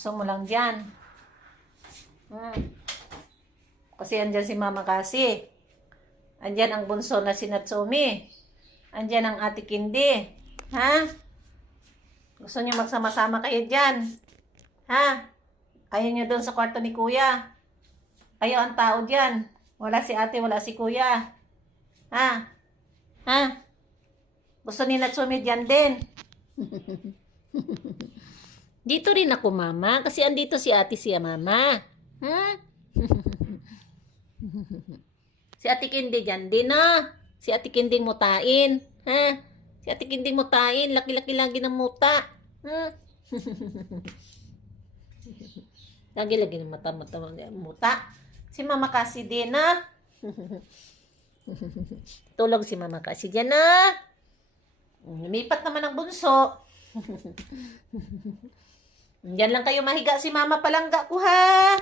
Gusto mo lang dyan. Kasi andyan si Mama Kasi. Andyan ang bunso na si Natsumi. Andyan ang Ate Kindi. Ha? Gusto niyo magsama-sama kayo dyan? Ha? Ayaw niyo doon sa kwarto ni Kuya? Ayaw ang tao dyan? Wala si ate, wala si Kuya. Ha? Ha? Gusto ni Natsumi dyan din? Dito rin ako, Mama. Kasi andito si ate siya, Mama. Si Ate Kindi dyan din, na. Si Ate Kinding mutain. Ha? Si Ate Kinding mutain. Laki-laki lagi ng muta. Lagi-lagi ng mata-mata muta. Si Mama Kasi din, na. Tulog si Mama Kasi dyan, na. Lumipat naman ang bunso. Diyan lang kayo mahiga si Mama Palangga ko, ha?